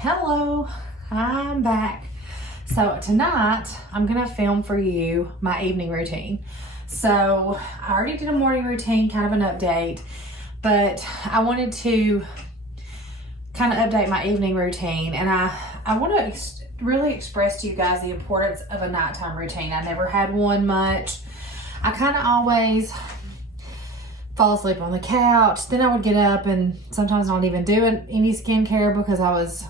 Hello, I'm back. So tonight I'm gonna film for you my evening routine. So I already did a morning routine, kind of an update, but I wanted to kind of update my evening routine, and I want to really express to you guys the importance of a nighttime routine. I never had one much. I kind of always fall asleep on the couch. Then I would get up and sometimes not even do any skincare because I was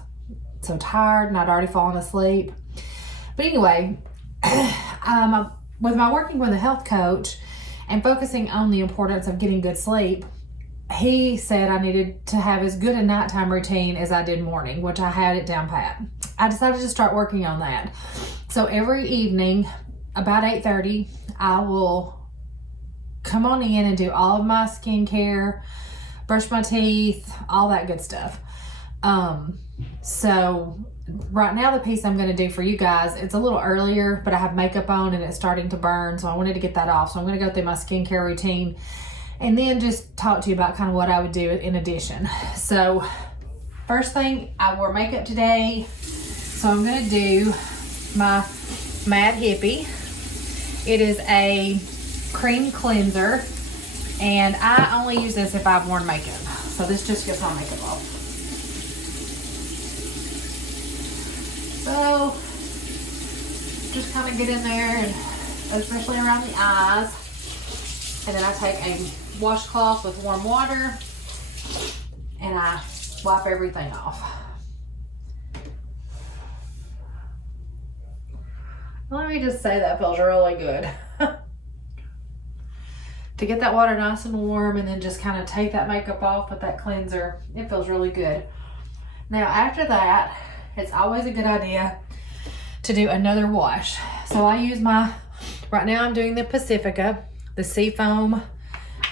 so tired and I'd already fallen asleep. But anyway, with my working with a health coach and focusing on the importance of getting good sleep, he said I needed to have as good a nighttime routine as I did morning, which I had it down pat. I decided to start working on that. So every evening, about 8:30, I will come on in and do all of my skincare, brush my teeth, all that good stuff. So right now the piece I'm going to do for you guys, it's a little earlier, but I have makeup on and it's starting to burn, so I wanted to get that off. So I'm going to go through my skincare routine and then just talk to you about kind of what I would do in addition. So first thing, I wore makeup today, so I'm going to do my Mad Hippie. It is a cream cleanser, and I only use this if I've worn makeup, so this just gets my makeup off. So just kind of get in there, and especially around the eyes, and then I take a washcloth with warm water and I wipe everything off. Let me just say that feels really good. To get that water nice and warm and then just kind of take that makeup off with that cleanser, it feels really good. Now after that, it's always a good idea to do another wash. So I use right now I'm doing the Pacifica, the Seafoam.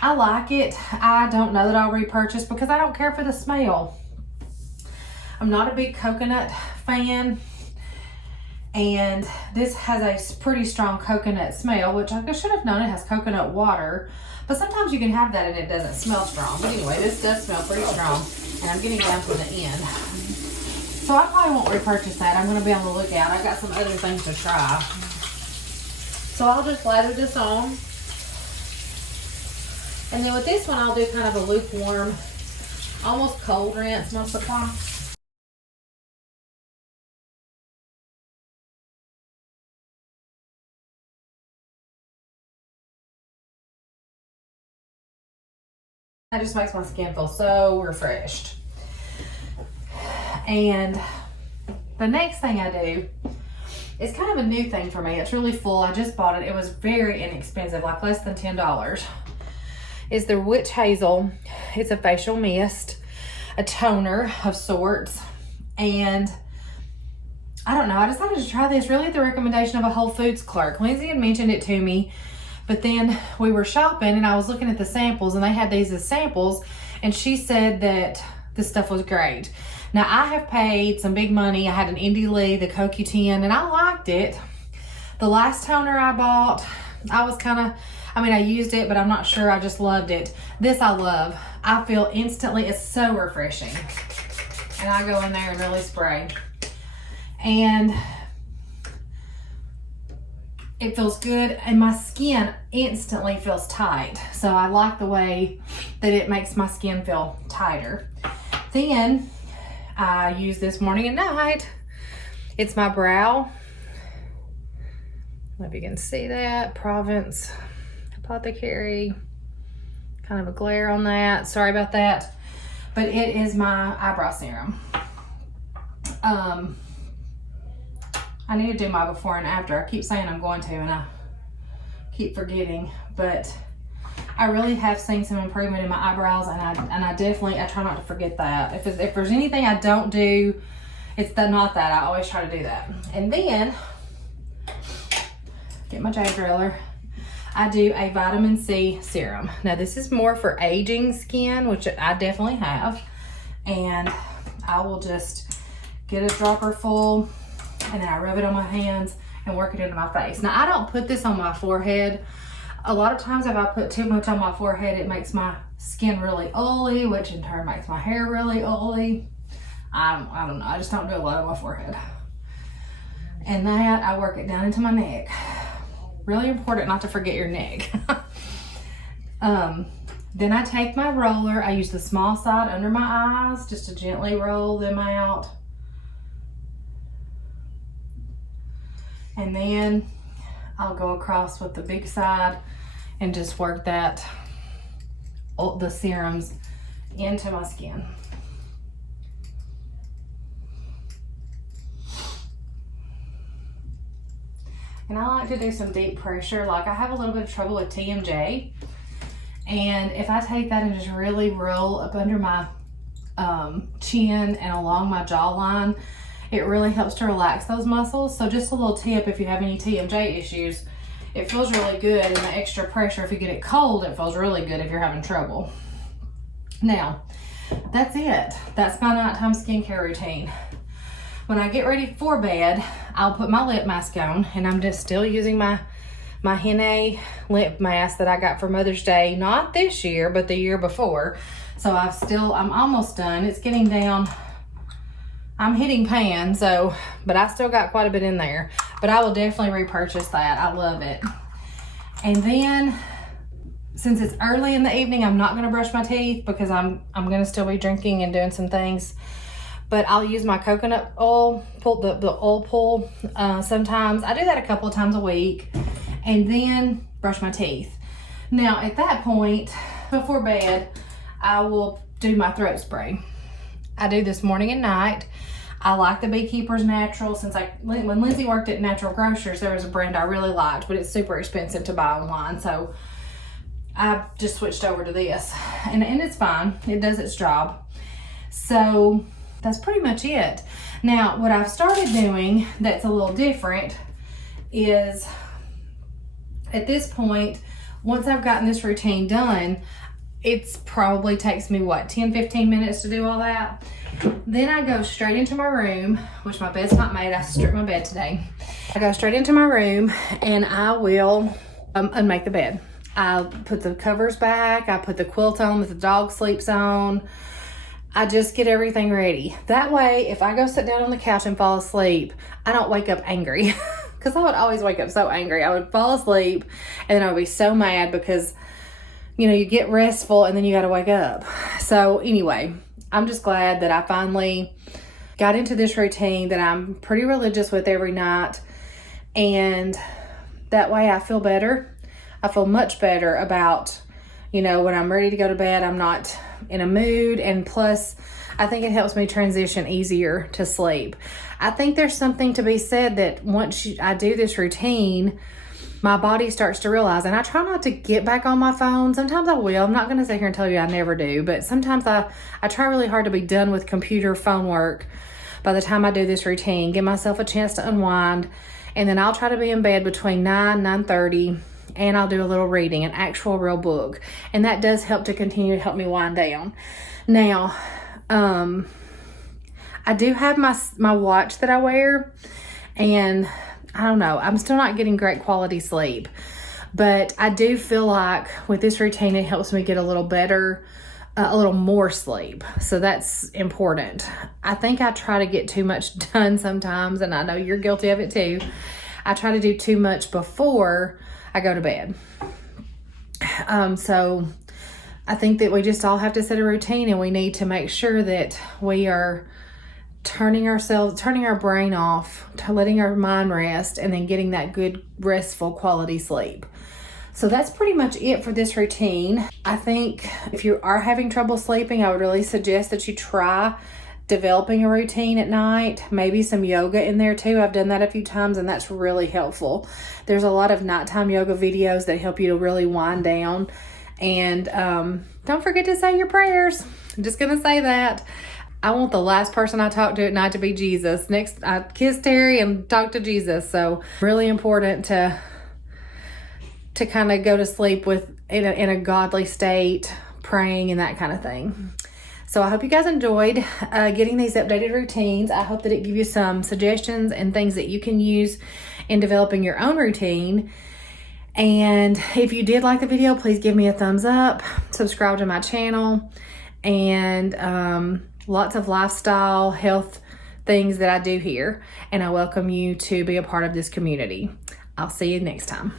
I like it. I don't know that I'll repurchase because I don't care for the smell. I'm not a big coconut fan, and this has a pretty strong coconut smell, which I should have known it has coconut water, but sometimes you can have that and it doesn't smell strong. But anyway, this does smell pretty strong, and I'm getting down to the end. So I probably won't repurchase that. I'm going to be on the lookout. I got some other things to try. So I'll just lather this on. And then with this one, I'll do kind of a lukewarm, almost cold rinse most of the time. That just makes my skin feel so refreshed. And the next thing I do is kind of a new thing for me. It's really full. I just bought it. It was very inexpensive, like less than $10. It's the Witch Hazel. It's a facial mist, a toner of sorts. And I don't know, I decided to try this really at the recommendation of a Whole Foods clerk. Lindsay had mentioned it to me, but then we were shopping and I was looking at the samples and they had these as samples, and she said that this stuff was great. Now I have paid some big money. I had an Indie Lee, the CoQ10, and I liked it. The last toner I bought, I used it, but I'm not sure. I just loved it. This I love. I feel instantly, it's so refreshing. And I go in there and really spray. And it feels good, and my skin instantly feels tight. So I like the way that it makes my skin feel tighter. Then I use this morning and night. It's my brow. I don't know if you can see that. Provence Apothecary. Kind of a glare on that. Sorry about that. But it is my eyebrow serum. I need to do my before and after. I keep saying I'm going to, and I keep forgetting. But I really have seen some improvement in my eyebrows, and I definitely try not to forget that. If there's anything I don't do, it's not that. I always try to do that. And then get my Jade Driller. I do a vitamin C serum. Now this is more for aging skin, which I definitely have. And I will just get a dropper full, and then I rub it on my hands and work it into my face. Now I don't put this on my forehead. A lot of times if I put too much on my forehead, it makes my skin really oily, which in turn makes my hair really oily. I don't know. I just don't do a lot on my forehead. And that, I work it down into my neck. Really important not to forget your neck. Then I take my roller. I use the small side under my eyes just to gently roll them out. And then I'll go across with the big side and just work the serums into my skin. And I like to do some deep pressure. Like I have a little bit of trouble with TMJ. And if I take that and just really roll up under my chin and along my jawline, it really helps to relax those muscles. So just a little tip, if you have any TMJ issues, it feels really good. And the extra pressure, if you get it cold, it feels really good if you're having trouble. Now, that's it. That's my nighttime skincare routine. When I get ready for bed, I'll put my lip mask on, and I'm just still using my Henné lip mask that I got for Mother's Day, not this year, but the year before. So I'm almost done. It's getting down. I'm hitting pan, but I still got quite a bit in there. But I will definitely repurchase that. I love it. And then, since it's early in the evening, I'm not gonna brush my teeth because I'm gonna still be drinking and doing some things. But I'll use my coconut oil, the oil pull sometimes. I do that a couple of times a week. And then brush my teeth. Now at that point, before bed, I will do my throat spray. I do this morning and night. I like the Beekeeper's Natural. When Lindsay worked at Natural Grocers, there was a brand I really liked, but it's super expensive to buy online. So I just switched over to this, and it's fine. It does its job. So that's pretty much it. Now, what I've started doing that's a little different is, at this point, once I've gotten this routine done, it probably takes me, 10-15 minutes to do all that. Then I go straight into my room, which my bed's not made. I stripped my bed today. I go straight into my room and I will unmake the bed. I put the covers back. I put the quilt on that the dog sleeps on. I just get everything ready. That way, if I go sit down on the couch and fall asleep, I don't wake up angry. Because I would always wake up so angry. I would fall asleep and then I would be so mad because, you get restful and then you got to wake up. So anyway, I'm just glad that I finally got into this routine that I'm pretty religious with every night. And that way I feel better. I feel much better about, when I'm ready to go to bed, I'm not in a mood. And plus, I think it helps me transition easier to sleep. I think there's something to be said that once I do this routine, my body starts to realize, and I try not to get back on my phone. Sometimes I will. I'm not going to sit here and tell you I never do, but sometimes I try really hard to be done with computer phone work by the time I do this routine, give myself a chance to unwind, and then I'll try to be in bed between 9:30, and I'll do a little reading, an actual real book, and that does help to continue to help me wind down. Now, I do have my watch that I wear, and I don't know, I'm still not getting great quality sleep, but I do feel like with this routine, it helps me get a little better, a little more sleep. So that's important. I think I try to get too much done sometimes, and I know you're guilty of it too. I try to do too much before I go to bed. So I think that we just all have to set a routine, and we need to make sure that we are turning our brain off, letting our mind rest, and then getting that good, restful, quality sleep. So that's pretty much it for this routine. I think if you are having trouble sleeping, I would really suggest that you try developing a routine at night, maybe some yoga in there too. I've done that a few times, and that's really helpful. There's a lot of nighttime yoga videos that help you to really wind down. And don't forget to say your prayers. I'm just going to say that. I want the last person I talk to at night to be Jesus. Next, I kiss Terry and talk to Jesus. So really important to kind of go to sleep in a godly state, praying and that kind of thing. So I hope you guys enjoyed getting these updated routines. I hope that it gives you some suggestions and things that you can use in developing your own routine. And if you did like the video, please give me a thumbs up, subscribe to my channel, and lots of lifestyle, health things that I do here, and I welcome you to be a part of this community. I'll see you next time.